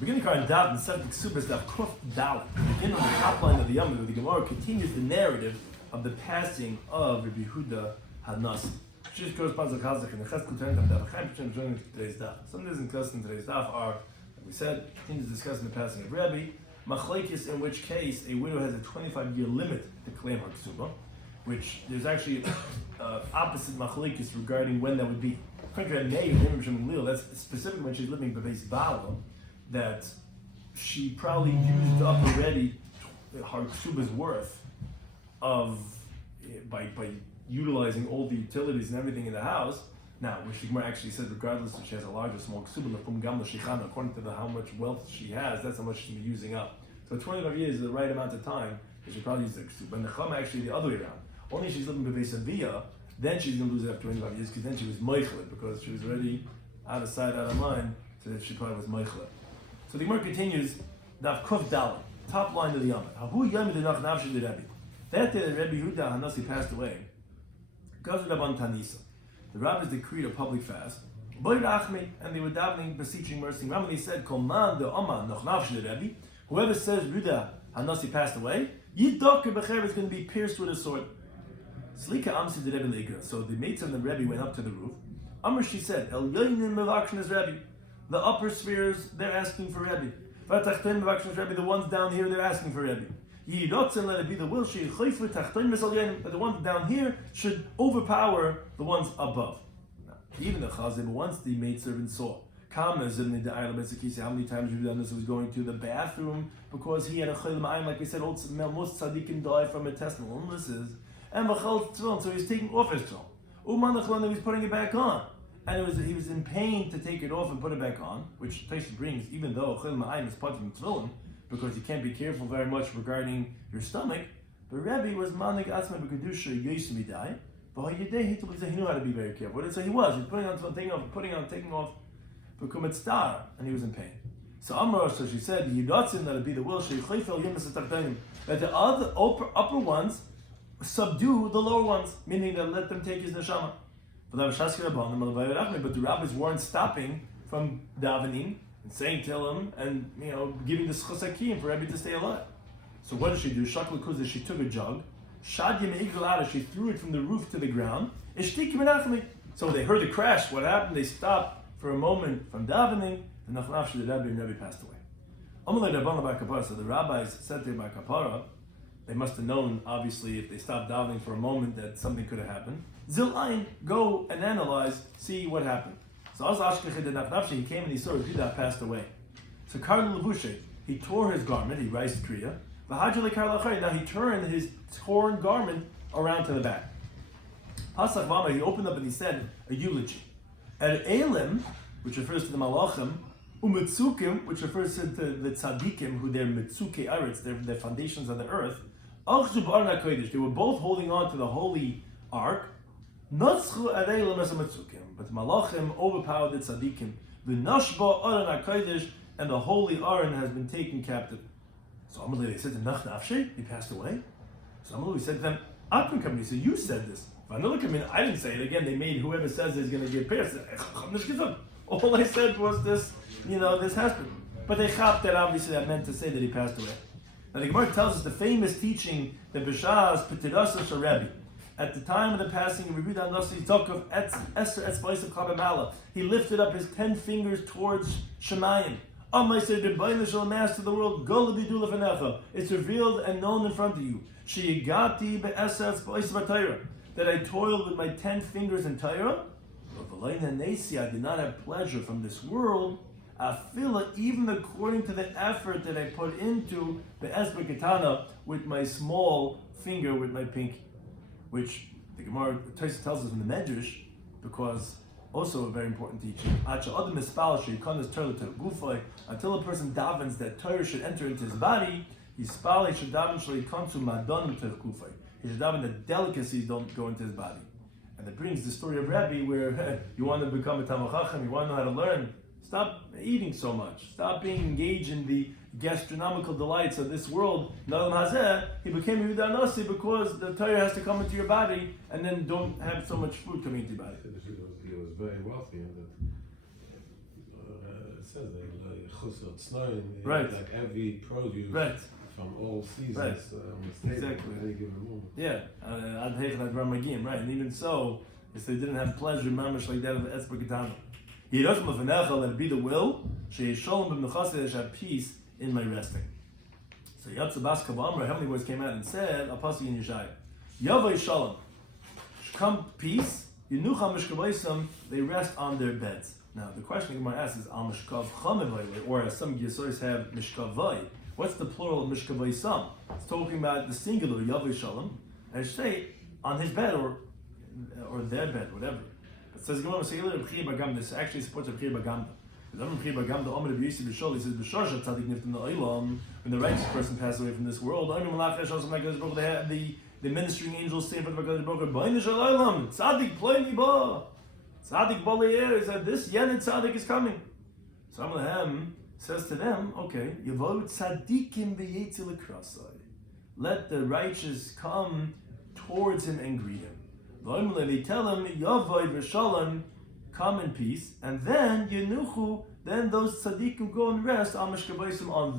Beginning of Daf, Mesechta Kesuvos Daf, beginning on the top line of the Yomi, where the Gemara continues the narrative of the passing of Rabbi Yehuda HaNasi. Which corresponds to Chazak in the Chesed Kutarent of Daf. Today's Daf. Some of the discussed in today's Daf are, like we said, continues discussing the passing of Rabbi, Machlekes, in which case a widow has a 25-year limit to claim her Kesubah, which there's actually opposite Machlekes regarding when that would be. According to that's specifically when she's living Bebeis Bala, that she probably used up already her Kesubah's worth of by utilizing all the utilities and everything in the house. Now, which the Gemara actually said, regardless if she has a large or small Kesubah, according to how much wealth she has, that's how much she's using up. So 25 years is the right amount of time that she probably uses the Kesubah. And the Chama actually the other way around. Only if she's living Bebeis Aviyah, then she's going to lose it after 25 years, because then she was moichlet, because she was already out of sight, out of mind, so that she probably was moichlet. So the Gemara continues, Daf Kuf Dalet, top line of the Yomit. Hahu Yomit Denach Nafshi de Rebbe. That day that Rabbi Yehuda HaNasi passed away, because of Rabban Tanisa, the rabbis decreed a public fast, and they were davening, beseeching mercy. Ramani said, Koman de Oman Noch Nafshi de Rebbe. Whoever says Yehuda HaNasi passed away, Yidok Becher is going to be pierced with a sword. Slika Amsi de Rebbe Legra. So the mates of the Rebbe went up to the roof. Amr, she said, El Yoinim Mevakshon is Rebbe. The upper spheres, they're asking for Rebbe. Vatachton Mevakshon is Rebbe. The ones down here, they're asking for Rebbe. Yirotzen, let it be the will. She Chayfle Tachton Misal Yoinim. But the ones down here should overpower the ones above. Now, even the Chazim, once the maidservant saw, how many times we've done this? He was going to the bathroom because he had a chaylim ayin, like we said, most tzaddikim die from intestinal illnesses. And Machal Tzvon, so he was taking off his Tzvon. Umanachlan, he was putting it back on. And he was in pain to take it off and put it back on, which Taisha brings, even though Chil Ma'ayim is part of Tzvon, because you can't be careful very much regarding your stomach. But Rebbe was Manik Asma B'Kedusha Yosimidai, but he knew how to be very careful. So he was putting on Tzvon, taking off, B'Kumet Star, and he was in pain. So Amar, so she said, Yidatzin, that it be the will, that the other upper ones subdue the lower ones, meaning that let them take his neshama. But the rabbis weren't stopping from davening and saying to him and giving the schasakim for Rebbe to stay alive. So what did she do? Shaklakuzah, she took a jug, she threw it from the roof to the ground. So they heard the crash. What happened? They stopped for a moment from davening. The Rebbe passed away. So the rabbis said to Bar Kapara, they must have known, obviously, if they stopped davening for a moment, that something could have happened. Zilayin, go and analyze, see what happened. So as Ashkechid and Nafnafshi, he came and he saw Yehuda passed away. So Karl Levushe, he tore his garment, he raised Kriya. Now he turned his torn garment around to the back. Pasach Vama, he opened up and he said a eulogy. At Elim, which refers to the Malachim, Umetzukim, which refers to the Tzadikim, who they're Metzuke Aretz, they're foundations of the earth. They were both holding on to the holy ark. But the Malachim overpowered the Tzadikim. And the holy Aron has been taken captive. So Amalei, they said to Nach Nafshe, he passed away. So Amalei said to them, Atman Kamini, so you said this. I didn't say it again. They made whoever says is going to get pierced. All I said was this, this happened. But they chopped that, obviously that meant to say that he passed away. Now the Gemara tells us the famous teaching that B'Shas P'tirasa Sharebi. At the time of the passing of Rabbi HaNasi Tokov Esther Etzbais of Kabbalah, he lifted up his 10 fingers towards Shemayim. Master of the world, Go L'Bidula V'Necha. It's revealed and known in front of you. She'igati Be'Esther Etzbais V'Tayra. That I toiled with my 10 fingers in Torah, but I did not have pleasure from this world, even according to the effort that I put into the Esber Ketana with my small finger, with my pinky, which the Gemara tells us in the Medrash, because also a very important teaching. Until a person davens that Torah should enter into his body, he should daven that delicacies don't go into his body. And it brings the story of Rabbi where you want to become a Talmid Chacham, you want to know how to learn. Stop eating so much. Stop being engaged in the gastronomical delights of this world. He became Yehuda HaNasi because the Torah has to come into your body, and then don't have so much food coming into your body. He was very wealthy, and it says that Right. Like every produce from all seasons on the table Exactly. at any given moment. Yeah, Ad Heichad Ramagim, right? And even so, if they didn't have pleasure, mamish like that of Etzba Ketana. He doesn't let it be the will, she shalom b'mnechaseh, that I should have peace in my resting. So Yatsa Bas Kavamra, Heavenly Voice came out and said, a pasuk in Yeshaya, Yavai Shalom, come peace, Yenucha Mishkavaisam, they rest on their beds. Now the question Gemara asks is Al Mishkav Chamevai, or as some Yesois have Mishkavai. What's the plural of Mishkavaisam? It's talking about the singular Yavai Shalom, and it should say on his bed or their bed, whatever. It says Gemara this actually supports a B'chir Bagamda. He says when the righteous person passes away from this world, they have the ministering angels saying for the Tzaddik ploini ba. Tzaddik Balayer is that this Yenid Tzaddik is coming. Some of them says to them, okay, let the righteous come towards him and greet him. They tell him, Yavai v'shalom, come in peace, and then Yenuchu, then those tzaddikim go and rest on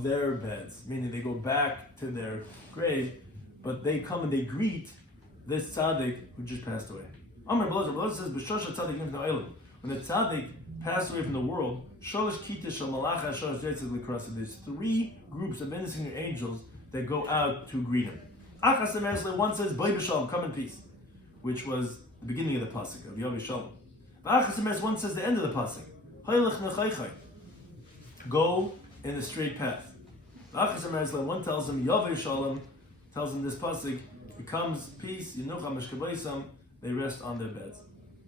their beds, meaning they go back to their grave, but they come and they greet this tzaddik who just passed away. Amar Blazer says, B'shosha tzaddikim na'elim. When the tzaddik passed away from the world, sholosh kitish shal malacha sholosh yetzid l'krasa. There's 3 groups of ministering angels that go out to greet him. Achas emersle, one says, B'ay b'shalom, come in peace, which was the beginning of the pasuk of Yom Shalom. One says the end of the pasuk. Go in the straight path. One tells him Yavai Shalom, tells him this pasuk becomes peace. They rest on their beds.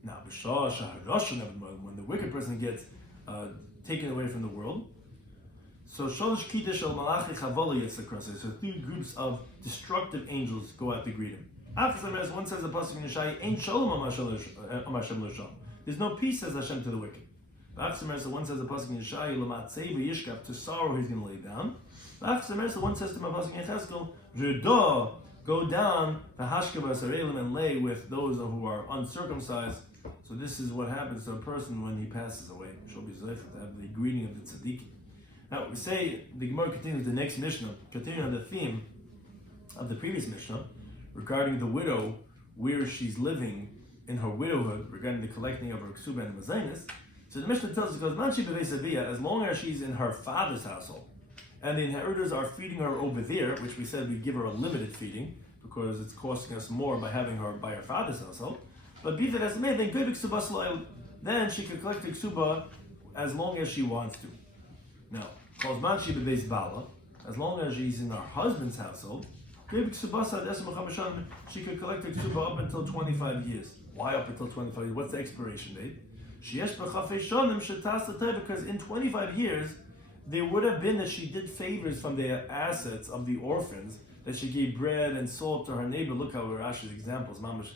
Now, when the wicked person gets taken away from the world, so sholosh kitish shel malachi chavola yetzakrasa. So 3 groups of destructive angels go out to greet him. One says the pasuk in Yeshaya, "Ain't shalom amar Hashem l'sham." There's no peace, says Hashem to the wicked. One says the pasuk in Yeshaya, "L'matzei v'yishkav," to sorrow he's going to lay down. One says to my pasuk in Cheskel, "Redah," go down the hashkav asarelim and lay with those who are uncircumcised. So this is what happens to a person when he passes away. Shall be zeichet to have the greeting of the tzaddikim. Now we say the Gemara continues the next Mishnah, continuing on the theme of the previous Mishnah regarding the widow, where she's living in her widowhood, regarding the collecting of her ksuba and mazainis. So the Mishnah tells us, because manchi b'veisavia, as long as she's in her father's household, and the inheritors are feeding her over there, which we said we give her a limited feeding, because it's costing us more by having her by her father's household. But be that as it may, then she can collect the ksuba as long as she wants to. Now, as long as she's in her husband's household, she could collect the ksuba up until 25 years. Why up until 25 years? What's the expiration date? Because in 25 years, there would have been that she did favors from the assets of the orphans, that she gave bread and salt to her neighbor. Look how Rashi's examples, mamash,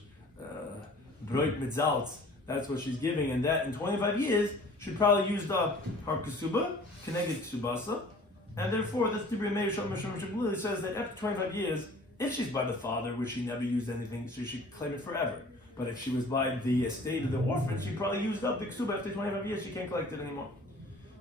broit mit Salz, that's what she's giving, and that in 25 years, she probably used up her ksuba, connected ksubasa, and therefore, this Dibri Meir Shalom Shalom says that after 25 years, if she's by the father, which she never used anything, so she could claim it forever. But if she was by the estate of the orphan, she probably used up the ksuba after 25 years, she can't collect it anymore.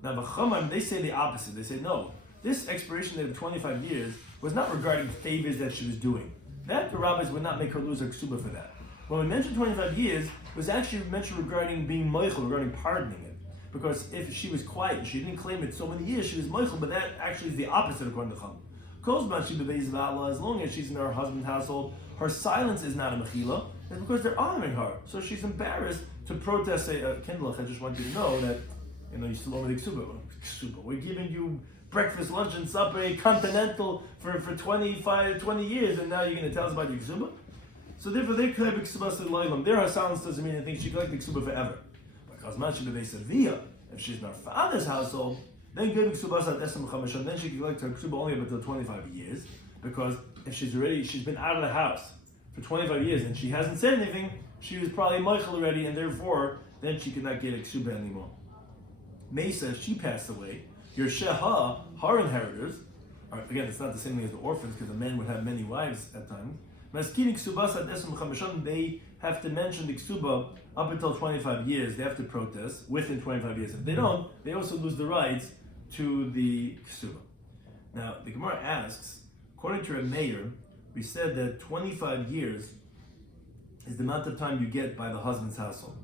Now, the Chachamim, they say the opposite. They say, no, this expiration date of 25 years was not regarding favors that she was doing. That the rabbis would not make her lose her ksuba for that. When we mentioned 25 years, it was actually mentioned regarding being moichel, regarding pardoning it. Because if she was quiet, she didn't claim it so many years, she was moichel, but that actually is the opposite according to Chachamim. As long as she's in her husband's household, her silence is not a mechila, it's because they're honoring her. So she's embarrassed to protest, say, Kindlech, I just want you to know that, you still owe me the ksuba. We're giving you breakfast, lunch, and supper, continental for 20 years, and now you're going to tell us about your ksuba? So therefore, they collect ksuba. There, her silence doesn't mean anything. She collects ksuba forever. Because if she's in her father's household, then then she can collect her ksuba only up until 25 years. Because if she's been out of the house for 25 years and she hasn't said anything, she was probably moichel already, and therefore, then she could not get a ksuba anymore. Mesa, if she passed away, your sheha, her inheritors, again, it's not the same thing as the orphans, because the men would have many wives at times. They have to mention the ksuba up until 25 years. They have to protest within 25 years. If they don't, they also lose the rights to the Kesuva. Now, the Gemara asks, according to Rabbi Meir, we said that 25 years is the amount of time you get by the husband's household.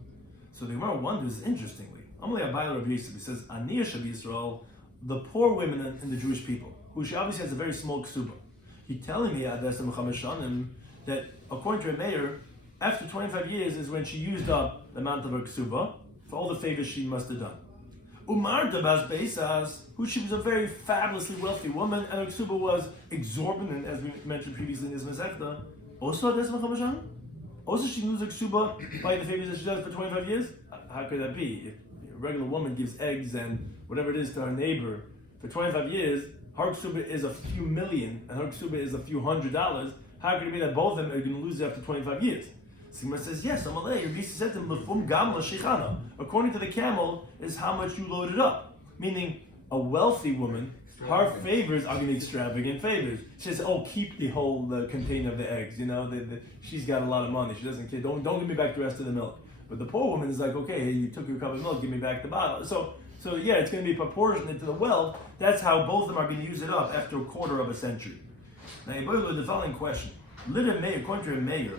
So the Gemara wonders, interestingly, Amalei Abayla Rabbi Yisrael, he says, Aniyah Shabi Yisrael, the poor women in the Jewish people, who she obviously has a very small Kesuva. He's telling me that according to Rabbi Meir, after 25 years is when she used up the amount of her Kesuva for all the favors she must have done. Umar Dabas Beisas, who she was a very fabulously wealthy woman, and her Kesuba was exorbitant, as we mentioned previously in this Masechta. Also she loses her Kesuba by the favors that she does for 25 years? How could that be? If a regular woman gives eggs and whatever it is to her neighbor for 25 years, her Kesuba is a few million, and her Kesuba is a few $100. How could it be that both of them are going to lose it after 25 years? Sigma says, yes, according to the camel is how much you loaded up. Meaning, a wealthy woman, her favors are going to be extravagant favors. She says, oh, keep the whole container of the eggs. You know, she's got a lot of money. She doesn't care. Don't give me back the rest of the milk. But the poor woman is like, okay, hey, you took your cup of milk, give me back the bottle. So yeah, it's going to be proportionate to the wealth. That's how both of them are going to use it up after a quarter of a century. Now, the following question. According to Meir,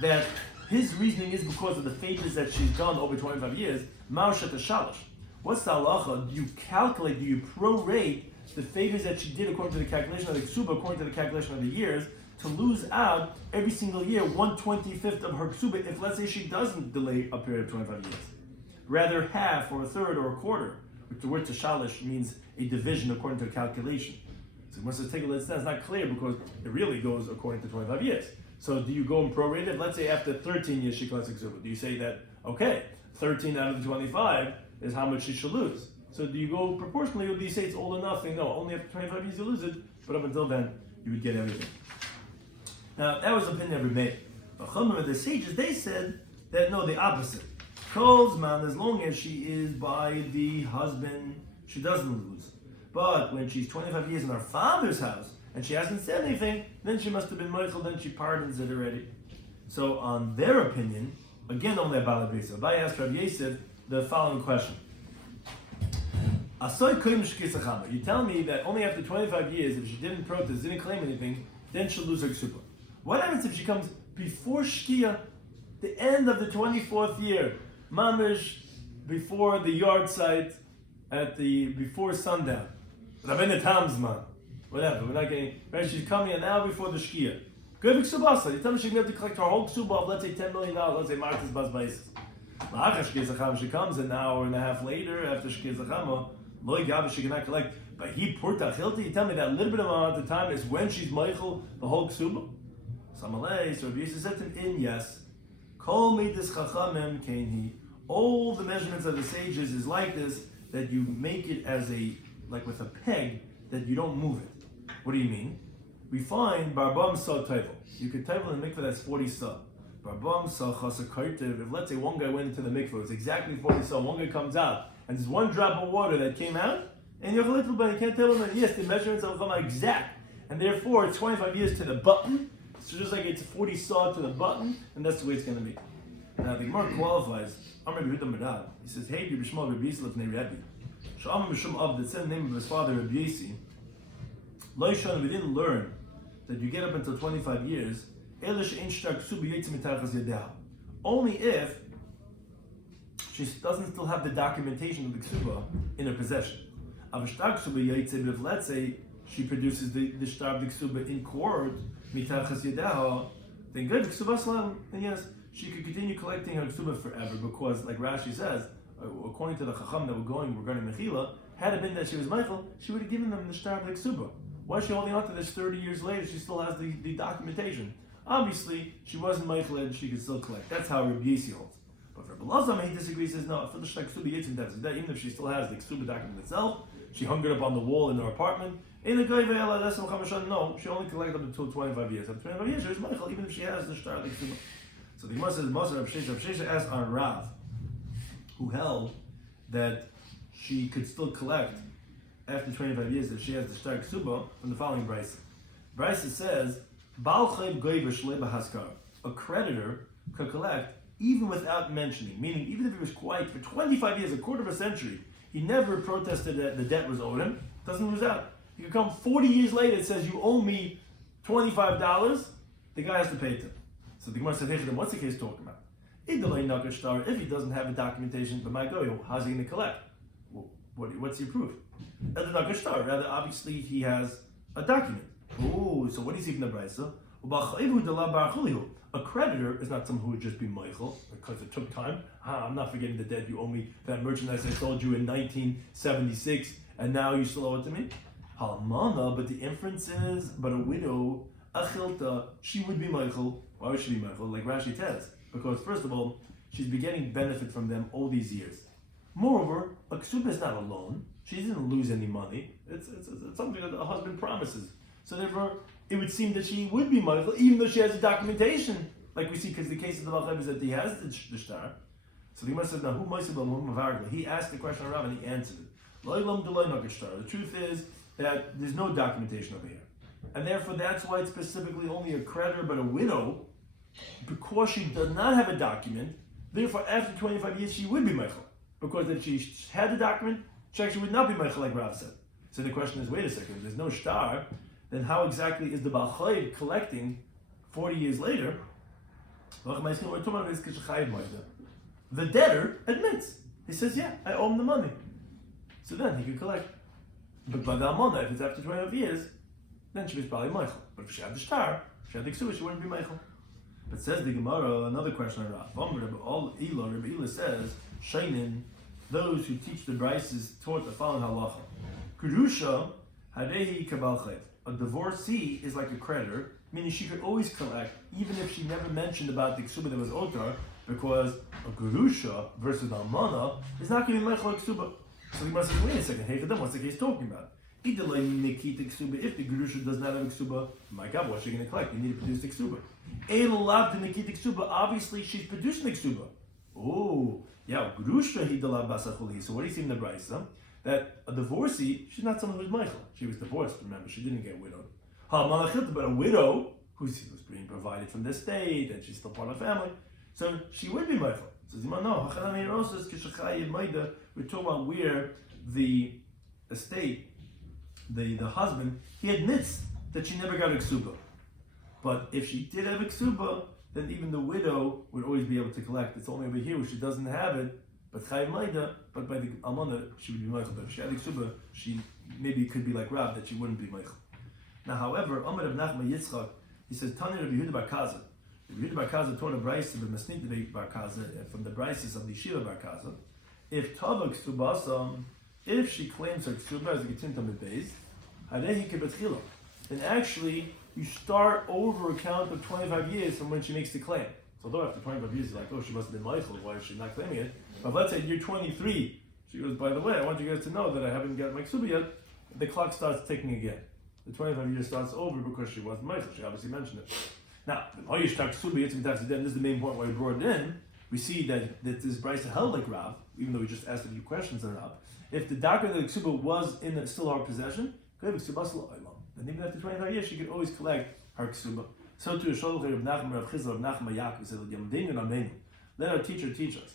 that his reasoning is because of the favors that she's done over 25 years. Ma'ashat shalosh. What's the halacha? Do you calculate, do you prorate the favors that she did according to the calculation of the ksuba, according to the calculation of the years, to lose out every single year 1/25th of her ksuba if, let's say, she doesn't delay a period of 25 years? Rather half or a third or a quarter, which the word tashalish means a division according to a calculation. So once you take a look, it's not clear because it really goes according to 25 years. So do you go and prorate it? Let's say after 13 years she collects a ksuba. Do you say that, okay, 13 out of the 25 is how much she should lose? So do you go proportionally, or do you say it's all or nothing? No, only after 25 years you lose it, but up until then, you would get everything. Now, that was the opinion of Rabbi. But the sages, they said that no, the opposite. Kolzman, as long as she is by the husband, she doesn't lose. But when she's 25 years in her father's house, and she hasn't said anything, then she must have been Michael, then she pardons it already. So on their opinion, again on their Balabisa, I asked Rabbi Yosef the following question. You tell me that only after 25 years, if she didn't protest, didn't claim anything, then she'll lose her ksuba. What happens if she comes before Shkia, the end of the 24th year, mamish, before the yard site, before sundown, Rabbeinu Tamzman, whatever, we're not getting, right? She's coming an hour before the Shkia. Good ksuba. You tell me she's going to have to collect her whole ksuba of, let's say, $10 million, let's say, Marcus Bazbaisis. She comes an hour and a half later after Shkia Zachama, Loi Gabi, she cannot collect. But he purta chilti, you tell me that little bit of amount of time is when she's Michael, the whole ksuba? Samalei, so Rabbi Yosef said to him, yes. Kol midas chachamim kainhi. All the measurements of the sages is like this, that you make it as like with a peg, that you don't move it. What do you mean? We find barbam sa tevel. You could tevel in the mikveh that's 40 sa. Barbam sa chasa kartiv. If let's say one guy went into the mikveh, it's exactly 40 sa, one guy comes out, and there's one drop of water that came out, and you're a little bit, you can't tell him that, yes, the measurements will come out exact. And therefore, it's 25 years to the button, so just like it's 40 saw to the button, and that's the way it's going to be. Now, the Gemara qualifies, he says, hey, Rabbi Shmuel Rabbi Yisrael Lefnei Rebbe. Sh'amar Mishum Av, that said the name of his father, Rabbi Yossi. Lo Yishon, we didn't learn that you get up until 25 years, only if she doesn't still have the documentation of the ksuba in her possession. If let's say she produces the shtar of the ksuba in court, then good, then yes, she could continue collecting her ksuba forever, because like Rashi says, according to the chacham that we're going regarding Mechila, had it been that she was Michael, she would have given them the shtar of the ksuba. Why is she holding on to this 30 years later? She still has the documentation. Obviously, she wasn't Michael and she could still collect. That's how Rabbi Yossi holds. But for Belazam, he disagrees, says no, for the shtar ksuba yitzim that even if she still has the ksuba document itself, she hung it up on the wall in her apartment. No, she only collected up until 25 years. After 25 years, she was Michael, even if she has the shtar of the ksuba. So the Gemara says, Rav Shesha asked on Rav, who held that she could still collect after 25 years if she has the shtar ksuba, from the following brisa. Brisa says, a creditor could collect even without mentioning, meaning even if he was quiet for 25 years, a quarter of a century, He never protested that the debt was owed him. Doesn't lose out. He could come 40 years later and says, you owe me $25. The guy has to pay it to him. So the Gemara said, hey, what's the case talking about? If he doesn't have a documentation, but my go, how's he going to collect? Well, what's your proof? Rather, obviously, he has a document. Oh, so what is even the brisa? A creditor is not someone who would just be Michael because it took time. I'm not forgetting the debt you owe me, that merchandise I sold you in 1976, and now you still owe it to me. Halmana, but the inference is, but a widow, achilta, she would be Michael. Why would she be Michael? Like Rashi tells, because first of all, she's been getting benefit from them all these years. Moreover, a ksuba is not a loan. She didn't lose any money. It's something that a husband promises. So therefore, it would seem that she would be Michael, even though she has a documentation, like we see, because the case of the Balchayv is that he has the shtar. So the Gemara says, now who Moisei? He asked the question of Rav and he answered it. The truth is that there's no documentation over here. And therefore that's why it's specifically only a creditor but a widow, because she does not have a document, therefore after 25 years she would be Michael. Because if she had the document, she actually would not be Michael like Rav said. So the question is, wait a second, if there's no shtar, then how exactly is the Balchayv collecting 40 years later? The debtor admits. He says, yeah, I owe him the money. So then he can collect. But by the Amona, if it's after 12 years, then she was probably Michael. But if she had the shtar, she had the Kesuvos, she wouldn't be Michael. But says the Gemara, another question I Rabbi Ila says, Shainin, those who teach the Brises taught the following halacha. Kedusha, harehi kabalchayv. A divorcee is like a creditor, meaning she could always collect, even if she never mentioned about the ksuba that was otar, because a gerusha versus the almana is not going to be meichel ksuba. So the Gemara says, wait a second, hey, for them, what's the case talking about? If the gerusha does not have a ksuba, my God, what's she going to collect? You need to produce the ksuba. Obviously, she's producing the ksuba. Oh, yeah, gerusha hidalav basachuli. So what do you see in the brisa? That a divorcee, she's not someone who's Michael. She was divorced, remember, she didn't get widowed. But a widow, who's being provided from the estate, and she's still part of the family, so she would be Michael. So no, we're talking about where the estate, the husband, he admits that she never got a ksuba. But if she did have a ksuba, then even the widow would always be able to collect. It's only over here where she doesn't have it, but Chayiv Maida, but by the Almana, she would be Michael. But if she had a ksuba, she maybe could be like Rab, that she wouldn't be Michael. Now, however, Amar of Nachman Yitzchak, he says, Tani Rabbi Yehuda Bar Kaza. Rabbi Yehuda Bar Kaza taught a brayse of the Masnit Bar Kaza, from the brayses of the Yeshiva Bar Kaza. If Tava Ksubasa, if she claims her Ksuba as a Getinta Mebeis, Harehi Kebetchila, then actually, you start over a count of 25 years from when she makes the claim. So although after 25 years, you're like, oh, she must have been Michael, why is she not claiming it? But let's say you're 23. She goes, by the way, I want you guys to know that I haven't got my Ksuba yet. The clock starts ticking again. The 25 years starts over because she wasn't Michael. She obviously mentioned it. Now, this is the main point why we brought it in. We see that this Brisa held like Rav, even though we just asked a few questions on Rav. If the document of the Ksuba was in still her possession, then even after 25 years, she could always collect her Ksuba. So too, let our teacher teach us.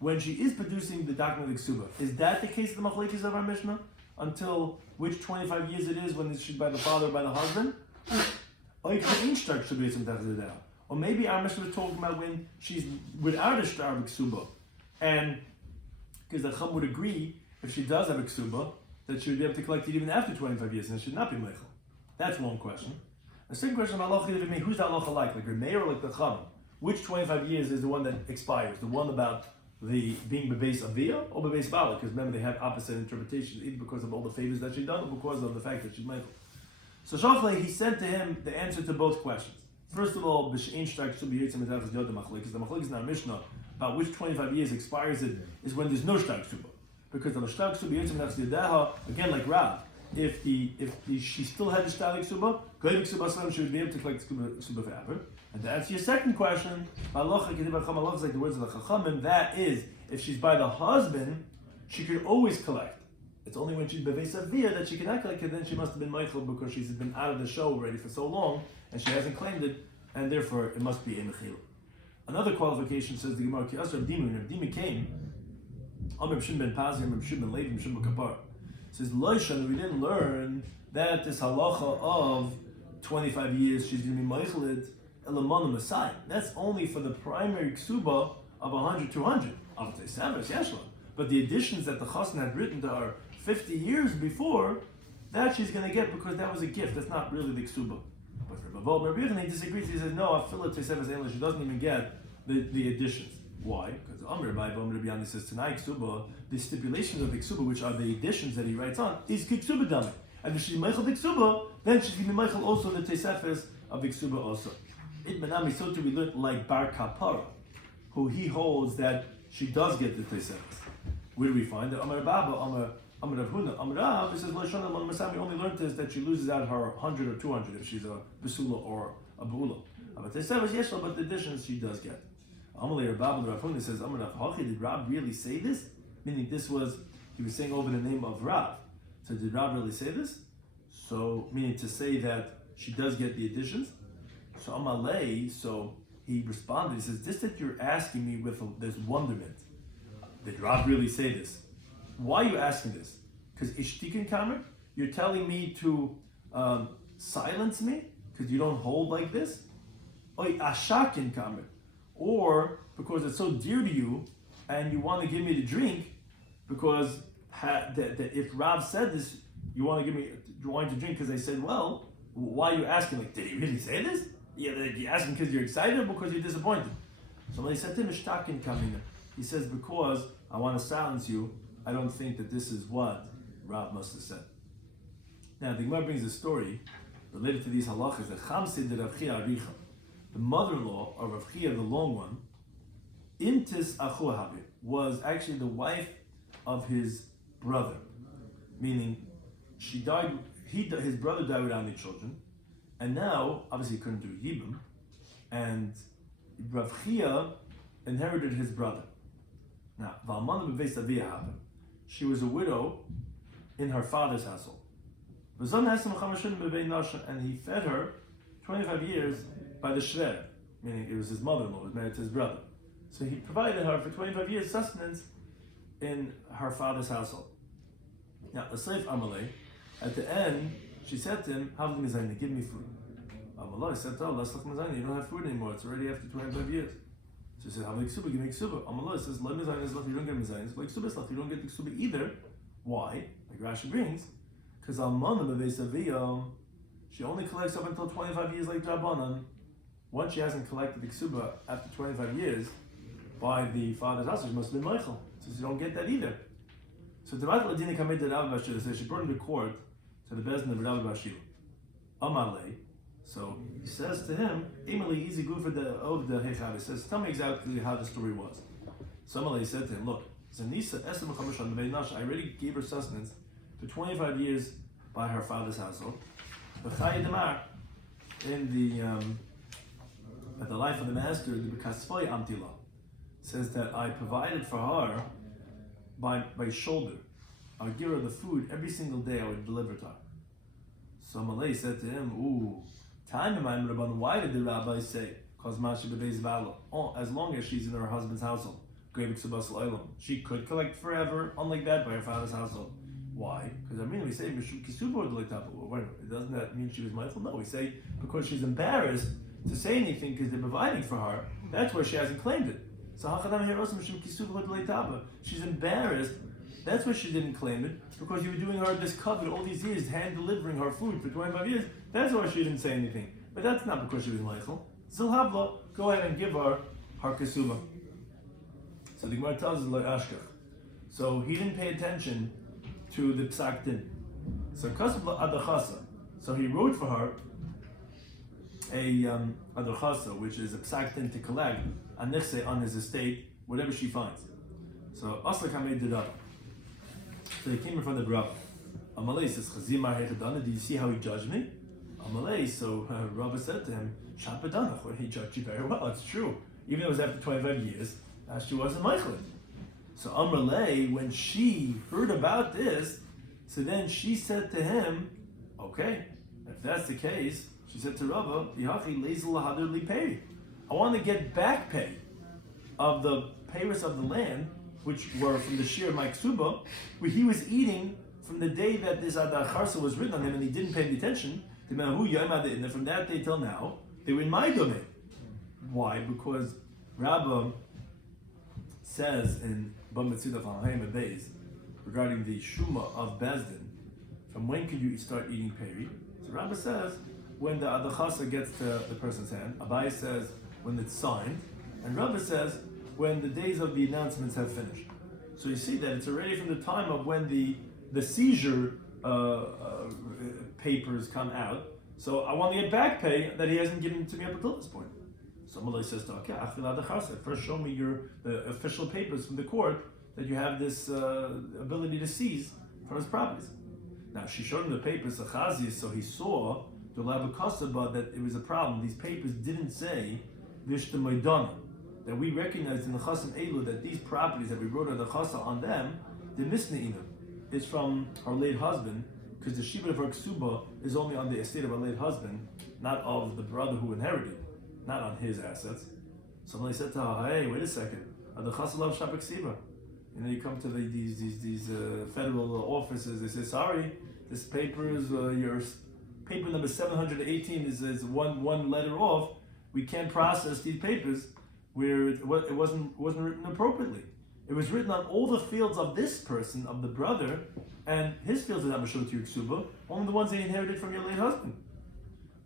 When she is producing the document of the Ksuba, is that the case of the Machlekes of our Mishnah? Until which 25 years it is when she's by the father or by the husband? Or maybe our Mishnah was talking about when she's without a shtar of ksuba, and because the Chum would agree if she does have a ksuba that she would be able to collect it even after 25 years, and it should not be meichel. That's one question. The second question of halacha is, who's the halacha like the Meir or like the Chum? Which 25 years is the one that expires? The one about the being bebeis avia or bebeis bala? Because remember they have opposite interpretations, either because of all the favors that she's done or because of the fact that she's meichel. So Shaflei, he sent to him the answer to both questions. First of all, because the machlekes in our Mishnah about which 25 years expires it is when there's no shtar ksuba. Because the shtar ksuba, again like Rav, if she still had the shtar ksuba, she would be able to collect ksuba forever. And to answer your second question, like the words of the Chachamim, that is, if she's by the husband, she could always collect. It's only when she's bebeis avia that she cannot collect it, then she must have been meichel because she's been out of the show already for so long, and she hasn't claimed it, and therefore it must be a mechila. Another qualification says the Gemara, Rav Dimi came, Amr Shimon ben Pazi, Amr Shimon ben Levi, Amr Shimon ben Kapar. Says Loishan, we didn't learn that this halacha of 25 years she's going to be meichelet elamana Messiah. That's only for the primary ksuba of 100, 200. But the additions that the chassan had written to her 50 years before, that she's going to get because that was a gift. That's not really the ksuba. But for Rabbi Yomi, he disagrees. He says, no, she doesn't even get the additions. Why? Because Amr Rabbi says tonight ksuba, the stipulations of the ksuba, which are the additions that he writes on, is ksuba dami. And if she's meichel the ksuba, then she's going to be meichel also the tesefes of the ksuba also. It menami, so to be learned like Bar Kapara, who he holds that she does get the tesefes. Where do we find that? Amar Baba, Amar Rav Huna, Amar Rav, it says Loishana Mon Masami only learned this that she loses out her 100 or 200 if she's a Basula or a Bula. But tesefes yes, but the additions she does get. Amalei Rabbi Rav Huna says, Amar Rav Hachi, did Rab really say this? Meaning this was, he was saying over the name of Rav. So did Rab really say this? So, meaning to say that she does get the additions? So Amalei, so he responded, he says, this that you're asking me with this wonderment, did Rab really say this? Why are you asking this? Because Ishtikin Kamer, you're telling me to silence me? Because you don't hold like this? Oy Ashakin Kamer. Or because it's so dear to you and you want to give me the drink because that if Rav said this, you want to give me wine to drink because they said, well, why are you asking? Like, did he really say this? Yeah, you asking because you're excited or because you're disappointed? Somebody said to him, Ishtakin Kamina. He says, because I want to silence you, I don't think that this is what Rav must have said. Now, the Gemara brings a story related to these halachas that Chamsid de Rav Chia Aricha, the mother-in-law of Rav Chia, the long one, Intis Achuhavi, was actually the wife of his brother. Meaning, she died. His brother died without any children, and now obviously he couldn't do Yibum, and Rav Chia inherited his brother. Now, Valmana Beveis Avia happened. She was a widow in her father's household. And he fed her 25 years by the shrer, meaning it was his mother-in-law, was married to his brother. So he provided her for 25 years sustenance in her father's household. Now, the slave Amalei, at the end, she said to him, give me food. Amalei said to her, you don't have food anymore, it's already after 25 years. So he said, give me ksuba. Amalei says, you don't get mizayin. Like ksuba, you don't get the ksuba either. Why? Like Rashi brings, because Almana Bevesaviyah, she only collects up until 25 years like Rabbanan. Once she hasn't collected the ksuba after 25 years by the father's house, she must have been Michael. So you don't get that either. So Tavat Ladina Kamed to Rabbi Bashila says she brought him to court to the Bezdin of Rabbi Bashila. Amalei. So he says to him, Emily, easy good for the Hechad. He says, tell me exactly how the story was. So Amalei said to him, look, Zanisa Esem Chamashon Beinash, I already gave her sustenance for 25 years by her father's household. B'chai Demar, in the at the life of the master, the Kasfoy Amtila says that I provided for her by shoulder. I would give her the food every single day. I would deliver to her. So Malay said to him, "Ooh, time in my Rabban. Why did the rabbi say as long as she's in her husband's household, she could collect forever, unlike that by her father's household? Why? Because we say doesn't that mean she was mindful? No, we say because she's embarrassed to say anything because they're providing for her. That's why she hasn't claimed it. So she's embarrassed. That's why she didn't claim it, because you were doing her this covet all these years, hand delivering her food for 25 years. That's why she didn't say anything. But that's not because she was Michael. Zilhavla, go ahead and give her kesuva. So the Gemara tells us like Ashkach. So he didn't pay attention to the psak din. So kasubla adachasa. So he wrote for her a adachasa, which is a psak din to collect a nechse on his estate, whatever she finds. So Asla Kamei did up. So he came in front of Rabbi. Amalei says, Chazimar Hechadana, did you see how he judged me? Amalei, so Rabbi said to him, Shapadana, well, he judged you very well, it's true. Even though it was after 25 years, she wasn't Michael. So Amalei, when she heard about this, so then she said to him, okay, if that's the case, she said to Rabbi, I want to get back pay of the payers of the land, which were from the shiur of my ksuba, where he was eating from the day that this adacharsa was written on him and he didn't pay any attention, from that day till now, they were in my domain. Why? Because Rabbah says in Bamitzidaf al-Hayim Beis regarding the Shuma of Bezdin, from when could you start eating peri? So Rabbah says when the adachasa gets to the person's hand. Abai says when it's signed, and Rabbah says when the days of the announcements have finished. So you see that it's already from the time of when the seizure papers come out. So I want to get back pay that he hasn't given to me up until this point. So Mullah says, okay, first show me the official papers from the court that you have this ability to seize from his properties. Now she showed him the papers, so he saw the Labakasaba that it was a problem. These papers didn't say Vishta Maidana, that we recognized in the Chasam Elu that these properties that we wrote the Chasa on them, the Misna'inam, is from her late husband, because the Shibud of her Ksuba is only on the estate of her late husband, not of the brother who inherited, not on his assets. Somebody said to her, hey, wait a second, the Chasa love Shabbat Ksiba. You come to these federal offices, they say, sorry, this paper is, your paper number 718 is one letter off, we can't process these papers where it wasn't written appropriately. It was written on all the fields of this person, of the brother, and his fields are not Mashot Yuksuba, only the ones they inherited from your late husband.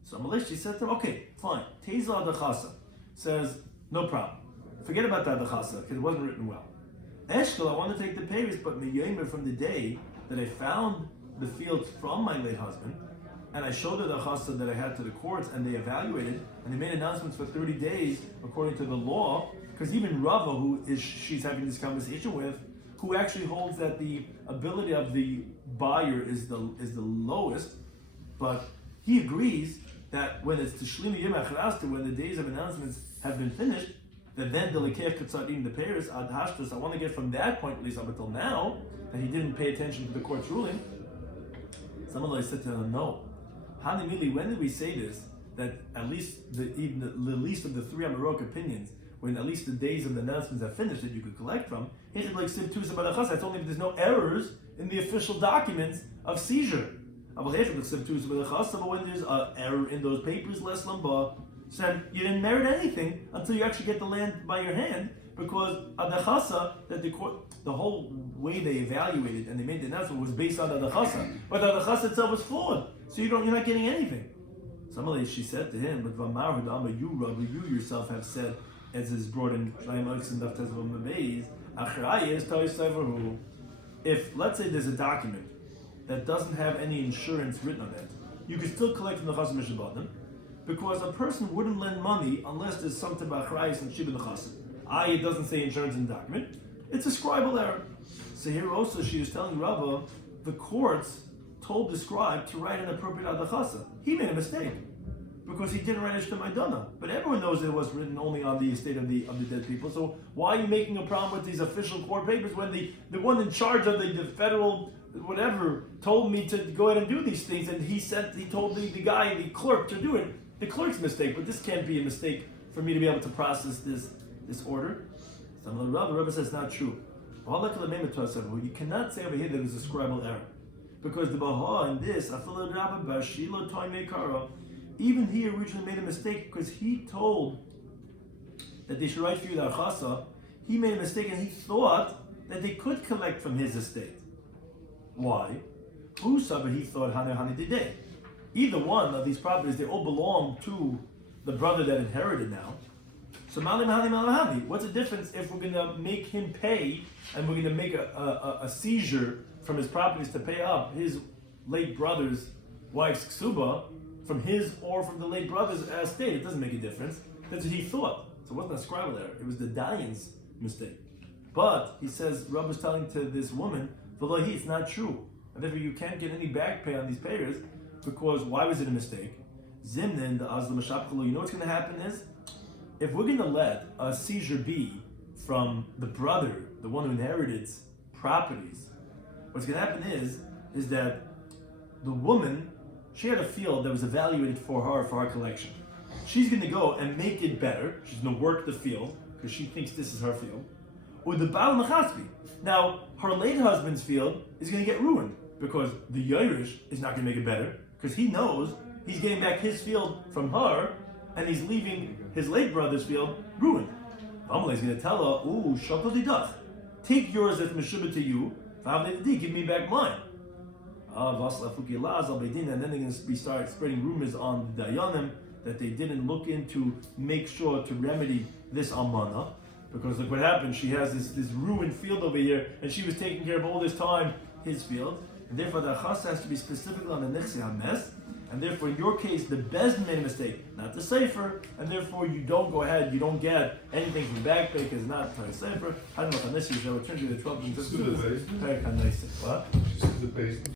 So Malish, said to him, okay, fine. Teza Adachasa says, no problem. Forget about that Adachasa, because it wasn't written well. Eshkel, I want to take the papers, but Yomi from the day that I found the fields from my late husband, and I showed the Adachasa that I had to the courts, and they evaluated, and they made announcements for 30 days according to the law, because even Rava, she's having this conversation with, who actually holds that the ability of the buyer is the lowest, but he agrees that when it's Tishlim Yom Achrasta, when the days of announcements have been finished, that then the Lekech could start eating the payers ad hashtas. I want to get from that point, at least up until now, that he didn't pay attention to the court's ruling. Someone said to him, no. Hanimili, when did we say this? That at least the least of the three Amarok opinions, when at least the days of the announcements have finished that you could collect from, I told him there's no errors in the official documents of seizure. But when there's an error in those papers, less lamba, said you didn't merit anything until you actually get the land by your hand, because adachasa, that the whole way they evaluated and they made the announcement was based on adachasa, but the adachasa itself was flawed, so you're not getting anything. Somebody, she said to him, but Vamar Hudama, you yourself have said, as is brought in Daf Yomi, if let's say there's a document that doesn't have any insurance written on it, you can still collect from the Chasam Mishabadim, because a person wouldn't lend money unless there's something about Achrayis and Shibud Chasam. It doesn't say insurance in the document. It's a scribal error. So here also she was telling Rabbah, the courts told the scribe to write an appropriate adachasa. He made a mistake because he didn't write Ishtam Aidana. But everyone knows that it was written only on the estate of the dead people. So why are you making a problem with these official court papers when the one in charge of the federal whatever told me to go ahead and do these things, and he told the guy, the clerk, to do it. The clerk's mistake, but this can't be a mistake for me to be able to process this order. So the Rabbi says it's not true. You cannot say over here that it was a scribal error, because the Baha in this, even he originally made a mistake because he told that they should write for you the Archasa. He made a mistake and he thought that they could collect from his estate. Why? He thought Hani Didei. Either one of these properties, they all belong to the brother that inherited now. So Mali Mahali Malahani, what's the difference if we're going to make him pay and we're going to make a seizure from his properties to pay up his late brother's wife's ksuba from his or from the late brother's estate? It doesn't make a difference. That's what he thought. So it wasn't a scribal error. It was the Dayan's mistake. But he says, Rabbi is telling to this woman, V'lohi, it's not true. And therefore you can't get any back pay on these payers, because why was it a mistake? Zimnin, the Azla Mashapkalu, you know what's going to happen is, if we're going to let a seizure be from the brother, the one who inherited properties, what's going to happen is that the woman, she had a field that was evaluated for her collection. She's going to go and make it better. She's going to work the field because she thinks this is her field. or the Baal Machasbi. Now, her late husband's field is going to get ruined because the Yerush is not going to make it better because he knows he's getting back his field from her and he's leaving his late brother's field ruined. Amalek is going to tell her, ooh, shakali dach. Take yours that's meshubah to you, give me back mine. And then they're going to start spreading rumors on the Dayanim that they didn't look into make sure to remedy this almana. Because look what happened, she has this ruined field over here, and she was taking care of all this time his field. And therefore the achas has to be specifically on the nechsi hames. And therefore in your case, the Bezdin made a mistake, not the sefer, and therefore you don't go ahead, you don't get anything from back pay because it's not the sefer. I don't know if I missed you, so I'll turn to the 12th and 15th. What? She's the